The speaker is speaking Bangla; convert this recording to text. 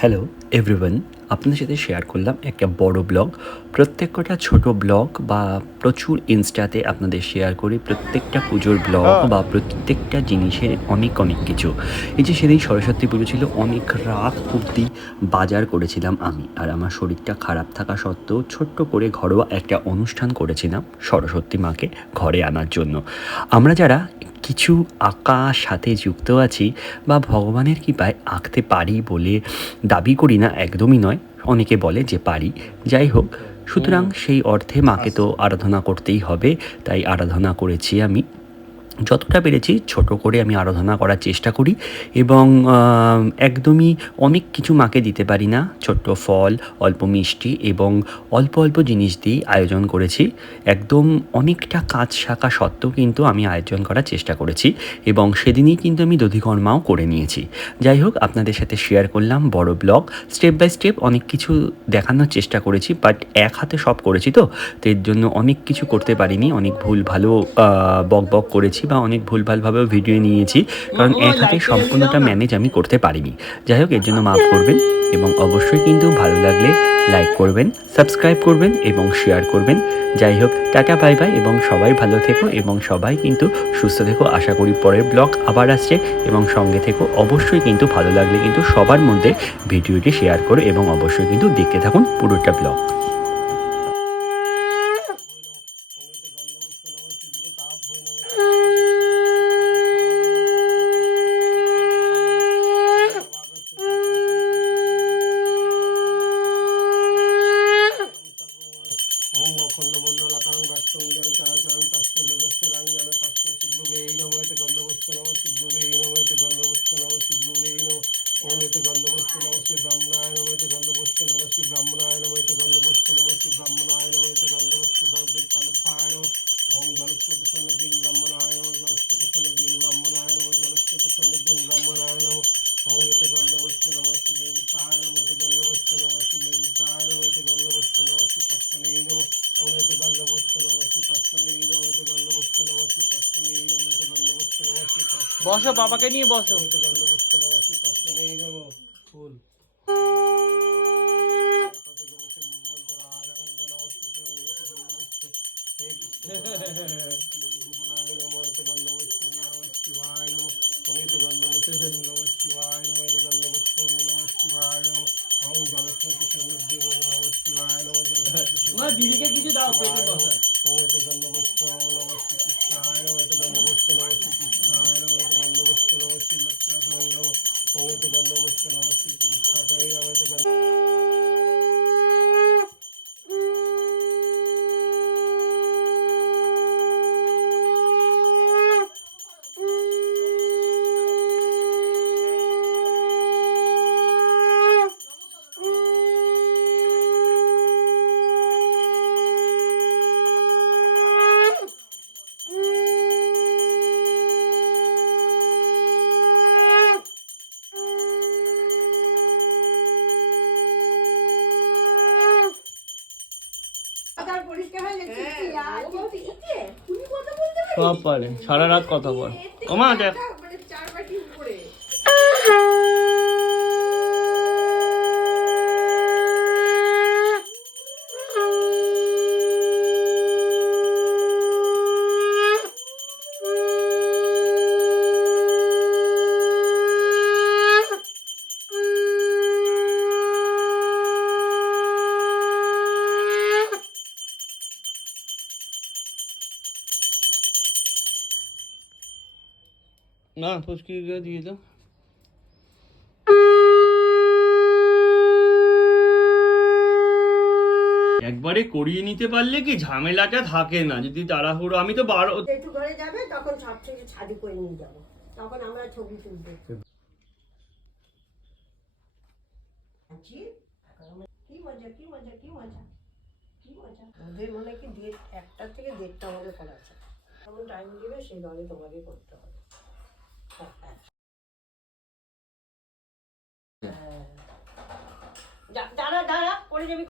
হ্যালো এভরিওয়ান, আপনাদের সাথে শেয়ার করলাম একটা বড় ব্লগ। প্রত্যেকটা ছোট ব্লগ বা প্রচুর ইনস্টাতে আপনাদের শেয়ার করি প্রত্যেকটা পুজোর ব্লগ বা প্রত্যেকটা জিনিসের অনেক অনেক কিছু। এই যে সেদিন সরস্বতী পুজো ছিল, অনেক রাত অবধি বাজার করেছিলাম আমি, আর আমার শরীরটা খারাপ থাকা সত্ত্বেও ছোট্ট করে ঘরোয়া একটা অনুষ্ঠান করেছিলাম সরস্বতী মাকে ঘরে আনার জন্য। আমরা যারা কিছু আঁকার সাথে যুক্ত আছি বা ভগবানের কৃপায় আঁকতে পারি বলে দাবি করি না, একদমই নয়, অনেকে বলে যে পারি। যাই হোক, সুতরাং সেই অর্থে মাকে তো আরাধনা করতেই হবে, তাই আরাধনা করেছি আমি। যতটা পেরেছি ছোট করে আমি আরাধনা করার চেষ্টা করি এবং একদমই অনেক কিছু মাকে দিতে পারি না। ছোট্ট ফল, অল্প মিষ্টি এবং অল্প অল্প জিনিস দিয়েই আয়োজন করেছি। একদম অনেকটা কাজ শাখা সত্ত্বেও কিন্তু আমি আয়োজন করার চেষ্টা করেছি এবং সেদিনই কিন্তু আমি দধিকর্মাও করে নিয়েছি। যাই হোক, আপনাদের সাথে শেয়ার করলাম বড় ব্লগ। স্টেপ বাই স্টেপ অনেক কিছু দেখানোর চেষ্টা করেছি, বাট এক হাতে সব করেছি তো এর জন্য অনেক কিছু করতে পারিনি। অনেক ভুল ভালো বক বক করেছি বা অনেক ভুলভালভাবেও ভিডিও নিয়েছি, কারণ এক হাতে সম্পূর্ণটা ম্যানেজ আমি করতে পারিনি। যাই হোক, এর জন্য মাফ করবেন এবং অবশ্যই কিন্তু ভালো লাগলে লাইক করবেন, সাবস্ক্রাইব করবেন এবং শেয়ার করবেন। যাই হোক, টাটা বাই বাই এবং সবাই ভালো থেকো এবং সবাই কিন্তু সুস্থ থেকো। আশা করি পরের ব্লগ আবার আসছে এবং সঙ্গে থেকো। অবশ্যই কিন্তু ভালো লাগলে কিন্তু সবার মধ্যে ভিডিওটি শেয়ার করো এবং অবশ্যই কিন্তু দেখতে থাকুন পুরোটা ব্লগ। বসো, বাবাকে নিয়ে বসো। দিদিকে কিছু দাও পেটে বসায়। সব পারে, সারা রাত কথা বল। ওমা দেখ, না ফুসকি দিয়ে দাও। একবারে করিয়ে নিতে পারলে কি ঝামেলাটা থাকে না, যদি তাড়াহুড়ো। আমি তো একটু ঘরে যাবে তখন সব থেকে ছাদে করে নিয়ে যাবো, তখন আমরা ছবি তুলবো। কি মজা কি মজা কি মজা কি মজা। ওদের মনে কি 1টা থেকে 1:30 আমাদের করাচ্ছে। তখন টাইম দিবে সেইভাবে তোমাকে করতে হবে। হ্যাঁ, দাঁড়া দাঁড়া পড়ে যাবি।